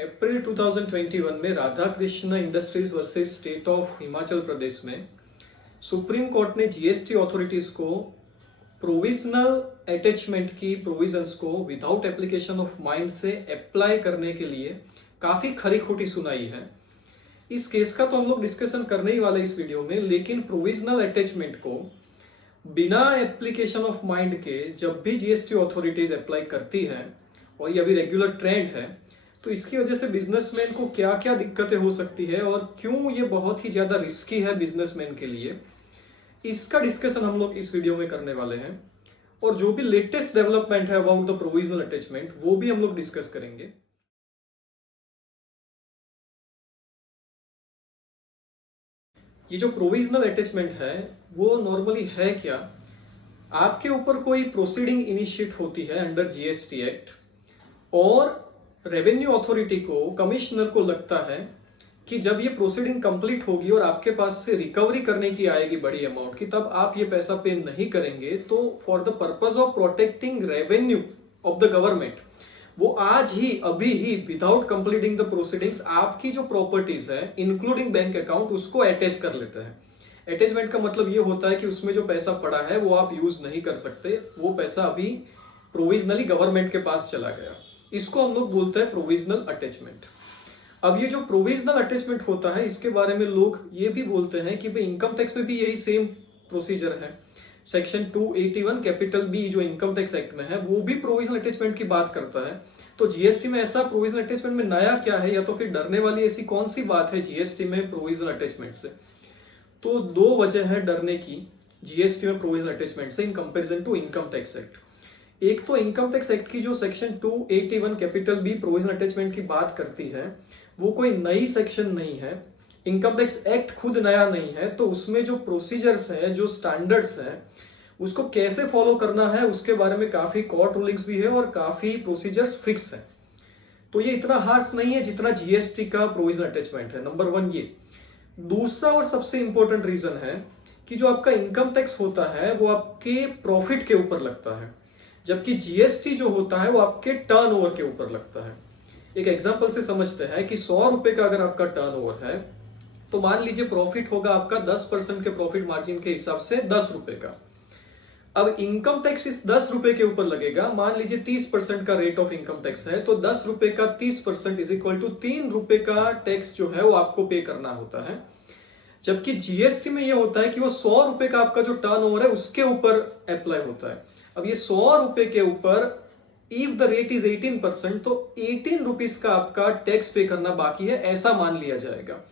अप्रैल 2021 में Radha Krishna industries versus state of Himachal Pradesh में supreme court ने जीएसटी अथॉरिटीज को प्रोविजनल अटैचमेंट की प्रोविजंस को विदाउट एप्लीकेशन ऑफ माइंड से अप्लाई करने के लिए काफी खरी खोटी सुनाई है। इस केस का तो हम लोग डिस्कशन करने ही वाले इस वीडियो में, लेकिन प्रोविजनल अटैचमेंट को बिना एप्लीकेशन ऑफ माइंड के जब भी जीएसटी अथॉरिटीज अप्लाई करती है, और ये अभी रेगुलर ट्रेंड है, तो इसकी वजह से बिजनेसमैन को क्या क्या दिक्कतें हो सकती है और क्यों ये बहुत ही ज्यादा रिस्की है बिजनेसमैन के लिए, इसका डिस्कशन हम लोग इस वीडियो में करने वाले हैं। और जो भी लेटेस्ट डेवलपमेंट है अबाउट द प्रोविजनल अटैचमेंट वो भी हम लोग डिस्कस करेंगे। ये जो प्रोविजनल अटैचमेंट है वो नॉर्मली है क्या? आपके ऊपर कोई प्रोसीडिंग इनिशिएट होती है अंडर जीएसटी एक्ट और रेवेन्यू अथॉरिटी को, कमिश्नर को लगता है कि जब ये प्रोसीडिंग कंप्लीट होगी और आपके पास से रिकवरी करने की आएगी बड़ी अमाउंट की, तब आप ये पैसा पे नहीं करेंगे, तो for the purpose of protecting revenue of the government वो आज ही अभी ही विदाउट कंप्लीटिंग द प्रोसीडिंग्स आपकी जो प्रॉपर्टीज है इंक्लूडिंग बैंक अकाउंट उसको अटैच कर लेते हैं। अटैचमेंट का मतलब ये होता है कि उसमें जो पैसा पड़ा है वो आप यूज नहीं कर सकते, वो पैसा अभी प्रोविजनली गवर्नमेंट के पास चला गया। इसको हम लोग बोलते हैं प्रोविजनल अटैचमेंट। अब ये जो प्रोविजनल अटैचमेंट होता है इसके बारे में लोग ये भी बोलते हैं कि भाई इनकम टैक्स में भी यही सेम प्रोसीजर है। सेक्शन 281 कैपिटल बी जो इनकम टैक्स एक्ट में है वो भी प्रोविजनल अटैचमेंट की बात करता है। तो जीएसटी में ऐसा प्रोविजनल अटैचमेंट में नया क्या है, या तो फिर डरने वाली ऐसी कौन सी बात है जीएसटी में प्रोविजनल अटैचमेंट से? तो दो वजह है डरने की जीएसटी में प्रोविजनल अटैचमेंट से in comparison to income tax act. एक तो इनकम टैक्स एक्ट की जो section 281 capital B provisional attachment की बात करती है वो कोई नई सेक्शन नहीं है, इनकम टैक्स एक्ट खुद नया नहीं है, तो उसमें जो प्रोसीजर्स है, जो स्टैंडर्ड्स है, उसको कैसे फॉलो करना है उसके बारे में काफी कोर्ट रूलिंग्स भी है और काफी प्रोसीजर्स फिक्स है। तो ये इतना हार्श नहीं है जितना जीएसटी का प्रोविजनल अटैचमेंट है। नंबर 1 ये। दूसरा और सबसे इंपॉर्टेंट रीजन है कि जो आपका इनकम टैक्स होता है वो आपके प्रॉफिट के ऊपर लगता है, जबकि जीएसटी जो होता है वो आपके टर्नओवर के ऊपर लगता है। एक एग्जांपल से समझते हैं कि 100 रुपए का अगर आपका टर्नओवर है तो मान लीजिए प्रॉफिट होगा आपका 10% के प्रॉफिट मार्जिन के हिसाब से 10 रुपए का। अब इनकम टैक्स इस 10 रुपए के ऊपर लगेगा। मान लीजिए 30% का रेट ऑफ इनकम टैक्स है, तो 10 रुपए का 30% इज इक्वल टू 3 रुपए का टैक्स जो है वो आपको पे करना होता है। जबकि जीएसटी में ये होता है कि वो 100 रुपए का आपका जो टर्नओवर है उसके ऊपर अप्लाई होता है। अब ये 100 रुपए के ऊपर इफ द रेट इज 18%, तो 18 रुपीज का आपका टैक्स पे करना बाकी है, ऐसा मान लिया जाएगा।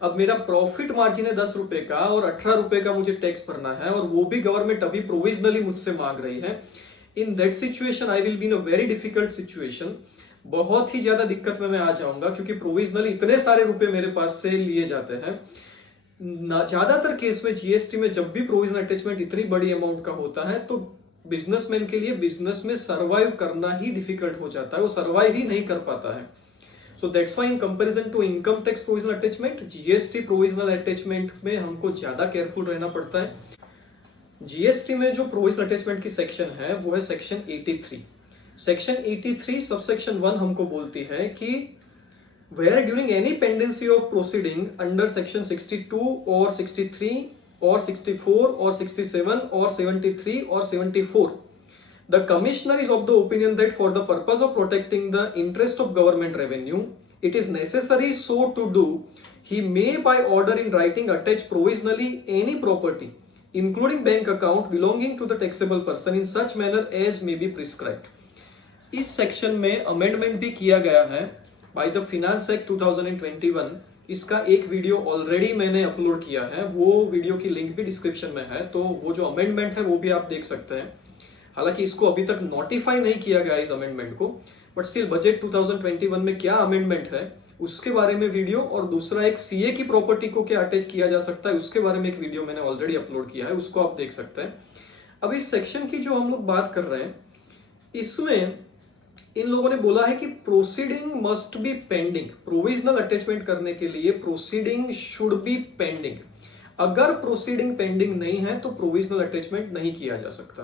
अब मेरा प्रॉफिट मार्जिन है 10 रुपए का और 18 रुपए का मुझे टैक्स भरना है, और वो भी गवर्नमेंट अभी प्रोविजनली मुझसे मांग रही है। In that situation I will be in a very difficult situation. बहुत ही ज्यादा दिक्कत में मैं आ जाऊंगा, क्योंकि प्रोविजनली इतने सारे रुपए मेरे पास से लिए जाते हैं। ज्यादातर केस में जीएसटी में जब भी प्रोविजनल अटैचमेंट इतनी बड़ी अमाउंट का होता है तो बिजनेसमैन के लिए बिजनेस में सर्वाइव करना ही डिफिकल्ट हो जाता है, वो सर्वाइव ही नहीं कर पाता है। So that's why in comparison to income tax provisional attachment, GST provisional attachment में हमको ज्यादा केयरफुल रहना पड़ता है। जीएसटी में जो प्रोविजनल अटैचमेंट की सेक्शन है वो है सेक्शन 83। सेक्शन 83 सबसेक्शन 1 हमको बोलती है कि where during any pendency of proceeding under section 62 और 63 or 64 or 67 or 73 or 74, the commissioner is of the opinion that for the purpose of protecting the interest of government revenue it is necessary so to do, he may by order in writing attach provisionally any property including bank account belonging to the taxable person in such manner as may be prescribed। इस section में amendment भी किया गया है by the Finance Act 2021। इसका एक video already मैंने upload किया है, वो वीडियो की लिंक भी डिस्क्रिप्शन में है, तो वो जो अमेंडमेंट है वो भी आप देख सकते हैं। हालांकि इसको अभी तक नोटिफाई नहीं किया गया इस अमेंडमेंट को, बट स्टिल बजट 2021 में क्या अमेंडमेंट है उसके बारे में वीडियो, और दूसरा एक सीए की प्रॉपर्टी को क्या अटैच किया जा सकता है उसके बारे में एक वीडियो मैंने ऑलरेडी अपलोड किया है, उसको आप देख सकते हैं। अब इस सेक्शन की जो हम लोग बात कर रहे हैं इसमें इन लोगों ने बोला है कि proceeding must be pending. Provisional attachment करने के लिए प्रोसीडिंग शुड बी पेंडिंग। अगर प्रोसीडिंग पेंडिंग नहीं है तो प्रोविजनल अटैचमेंट नहीं किया जा सकता।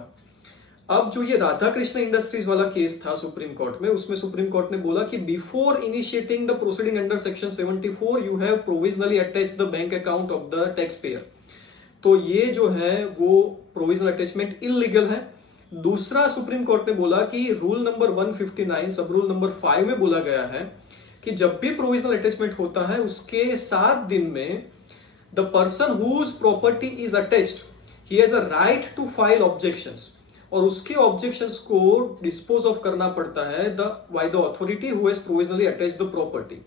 अब जो ये राधा कृष्ण इंडस्ट्रीज वाला केस था सुप्रीम कोर्ट में, उसमें सुप्रीम कोर्ट ने बोला कि before initiating the proceeding under section 74 you have provisionally attach the bank account of the tax payer. तो ये जो है वो प्रोविजनल अटैचमेंट इलीगल है। दूसरा सुप्रीम कोर्ट ने बोला कि rule number 159 sub rule number 5 में बोला गया है कि जब भी प्रोविजनल अटैचमेंट होता है उसके 7 दिन में the person whose property is attached he has a right to file objections, और उसके ऑब्जेक्शंस को डिस्पोज ऑफ करना पड़ता है by the authority who has provisionally attached the property.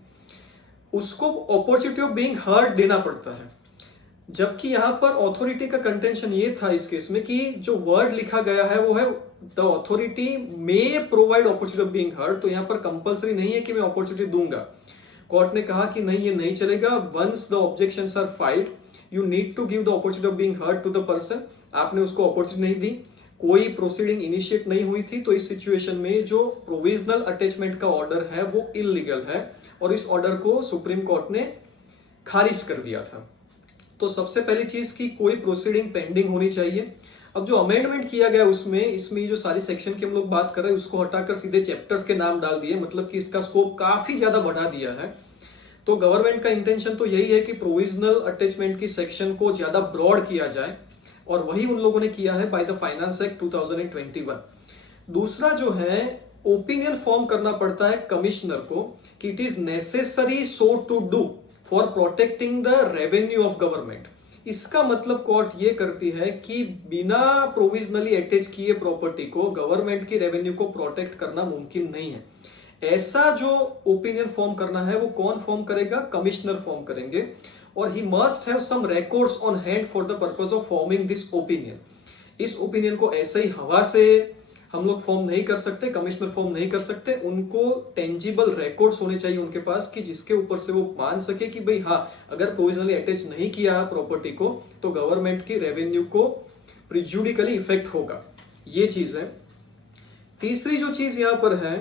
उसको अपॉर्चुनिटी ऑफ बीइंग हर्ड देना पड़ता है। जबकि यहां पर अथॉरिटी का कंटेंशन ये था इस केस में कि जो वर्ड लिखा गया है वो है the authority may provide opportunity of being heard, तो यहां पर कंपलसरी नहीं है कि मैं अपॉर्चुनिटी दूंगा। कोर्ट ने कहा कि नहीं, ये नहीं चलेगा। Once the objections are filed you need to give the opportunity of being heard to the person. आपने उसको अपॉर्चुनिटी नहीं दी, कोई प्रोसीडिंग इनिशिएट नहीं हुई थी, तो इस सिचुएशन में जो प्रोविजनल अटैचमेंट का ऑर्डर है वो इलीगल है और इस ऑर्डर को सुप्रीम कोर्ट ने खारिज कर दिया था। तो सबसे पहली चीज की कोई प्रोसीडिंग पेंडिंग होनी चाहिए। अब जो अमेंडमेंट किया गया उसमें इसमें जो सारी सेक्शन की हम लोग बात कर रहे हैं उसको हटाकर सीधे चैप्टर्स के नाम डाल दिए, मतलब कि इसका स्कोप काफी ज्यादा बढ़ा दिया है। तो गवर्नमेंट का इंटेंशन तो यही है कि प्रोविजनल अटैचमेंट की सेक्शन को ज्यादा ब्रॉड किया जाए और वही उन लोगों ने किया है बाय द फाइनेंस एक्ट 2021। दूसरा जो है ओपिनियन फॉर्म करना पड़ता है कमिश्नर को कि it is necessary so to do for protecting the revenue of government. इसका मतलब कोर्ट ये करती है कि बिना प्रोविजनली अटैच किए प्रॉपर्टी को गवर्नमेंट की रेवेन्यू को प्रोटेक्ट करना मुमकिन नहीं है। ऐसा जो ओपिनियन फॉर्म करना है वो कौन फॉर्म करेगा? कमिश्नर फॉर्म करेंगे और he must have some records on hand for the purpose of forming this opinion. इस ओपिनियन को ऐसे ही हवा से हम लोग फॉर्म नहीं कर सकते, कमिश्नर फॉर्म नहीं कर सकते। उनको टेंजिबल रिकॉर्ड्स होने चाहिए उनके पास कि जिसके ऊपर से वो मान सके कि भाई हाँ, अगर प्रोविजनली अटैच नहीं किया प्रॉपर्टी को तो गवर्नमेंट की रेवेन्यू को प्रिजुडिकली इफेक्ट होगा। ये चीज है। तीसरी जो चीज यहां पर है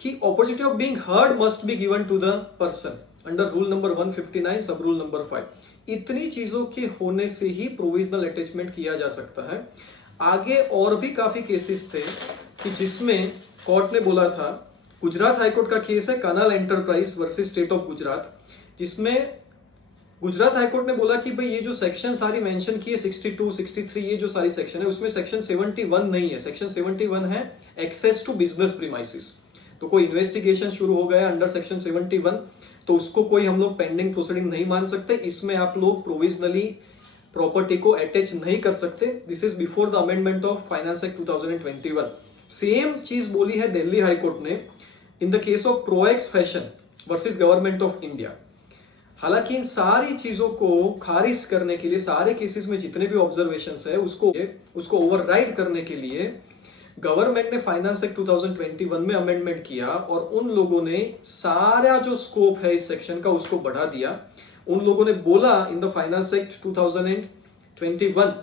कि opportunity of being heard must be given to the person under rule number 159 sub rule number 5। इतनी चीजों के होने से ही प्रोविजनल अटैचमेंट किया जा सकता है। आगे और भी काफी केसेस थे कि जिसमें कोर्ट ने बोला था, गुजरात हाईकोर्ट का केस है Kanal enterprise versus state of Gujarat, जिसमें गुजरात हाईकोर्ट ने बोला कि भाई ये जो सेक्शन सारी मेंशन की है 62, 63 ये जो सारी सेक्शन है उसमें सेक्शन 71 नहीं है। सेक्शन 71 है एक्सेस टू बिजनेस प्रीमाइसिस। तो कोई इन्वेस्टिगेशन शुरू हो गया अंडर सेक्शन 71 तो उसको कोई हम लोग पेंडिंग प्रोसीडिंग नहीं मान सकते। इसमें आप लोग प्रोविजनली प्रॉपर्टी को अटैच नहीं कर सकते। This is before the amendment of finance act 2021। Same चीज बोली है दिल्ली हाईकोर्ट ने in the case of Proex fashion versus government of India. हालांकि इन सारी चीजों को खारिज करने के लिए, सारे केसेस में जितने भी ऑब्जर्वेशंस है उसको ओवरराइड करने के लिए गवर्नमेंट ने फाइनेंस एक्ट 2021 में अमेंडमेंट किया और उन लोगों ने सारा जो स्कोप है इस सेक्शन का उसको बढ़ा दिया। उन लोगों ने बोला इन द फाइनेंस एक्ट 2021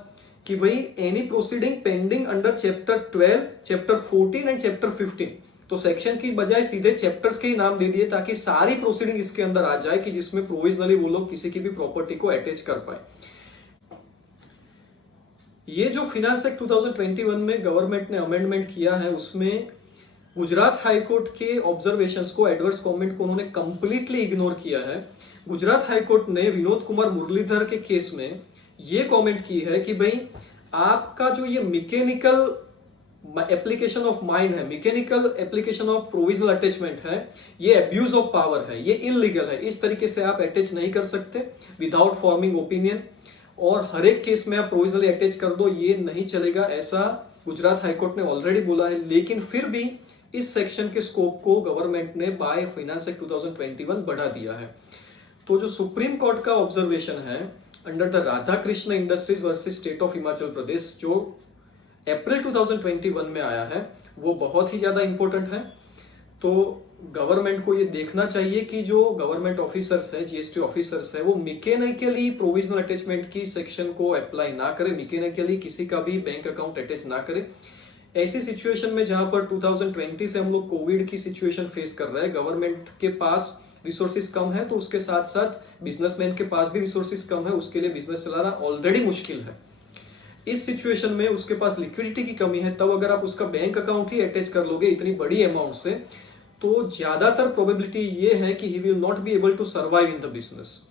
कि भाई any proceeding pending under chapter 12, chapter 14 and chapter 15। तो सेक्शन की बजाय सीधे चैप्टर्स के ही नाम दे दिए ताकि सारी प्रोसीडिंग इसके अंदर आ जाए कि जिसमें प्रोविजनली वो लोग किसी की भी प्रॉपर्टी को अटैच कर पाए। ये जो फाइनेंस एक्ट 2021 में गवर्नमेंट ने अमेंडमेंट किया है उसमें गुजरात हाईकोर्ट के ऑब्जर्वेशंस को, एडवर्स कमेंट को उन्होंने कंप्लीटली इग्नोर किया है। गुजरात हाईकोर्ट ने विनोद कुमार मुरलीधर के केस में ये कमेंट की है कि भाई आपका जो ये मैकेनिकल एप्लीकेशन ऑफ माइंड है, mechanical application of provisional attachment है, ये अब्यूज ऑफ पावर है, ये इलीगल है। इस तरीके से आप अटैच नहीं कर सकते विदाउट फॉर्मिंग ओपिनियन और हर एक केस में आप प्रोविजनली अटैच कर दो, ये नहीं चलेगा। ऐसा गुजरात हाईकोर्ट ने ऑलरेडी बोला है। लेकिन फिर भी इस सेक्शन के स्कोप को गवर्नमेंट ने बाय फाइनेंस एक्ट 2021 बढ़ा दिया है। तो जो सुप्रीम कोर्ट का ऑब्जर्वेशन है under the Radha Krishna industries versus state of Himachal Pradesh जो अप्रैल 2021 में आया है वो बहुत ही ज्यादा इंपॉर्टेंट है। तो गवर्नमेंट को ये देखना चाहिए कि जो गवर्नमेंट ऑफिसर्स है, जीएसटी ऑफिसर्स है, वो मैकेनिकली प्रोविजनल अटैचमेंट की सेक्शन को अप्लाई ना करे, मैकेनिकली किसी का भी बैंक अकाउंट अटैच ना करे। ऐसी सिचुएशन में जहां पर 2020 से हम लोग कोविड की सिचुएशन फेस कर रहे हैं, गवर्नमेंट के पास रिसोर्सेज कम है तो उसके साथ साथ बिजनेसमैन के पास भी रिसोर्सेज कम है, उसके लिए बिजनेस चलाना ऑलरेडी मुश्किल है। इस सिचुएशन में उसके पास लिक्विडिटी की कमी है, तब अगर आप उसका बैंक अकाउंट ही अटैच कर लोगे इतनी बड़ी अमाउंट से, तो ज्यादातर प्रोबेबिलिटी ये है कि he will not be able to survive in the business.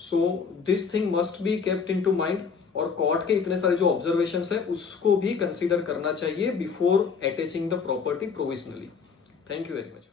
So this thing must be kept in to mind, और कोर्ट के इतने सारे जो ऑब्जर्वेशंस है उसको भी कंसीडर करना चाहिए before attaching the property provisionally. Thank you very much.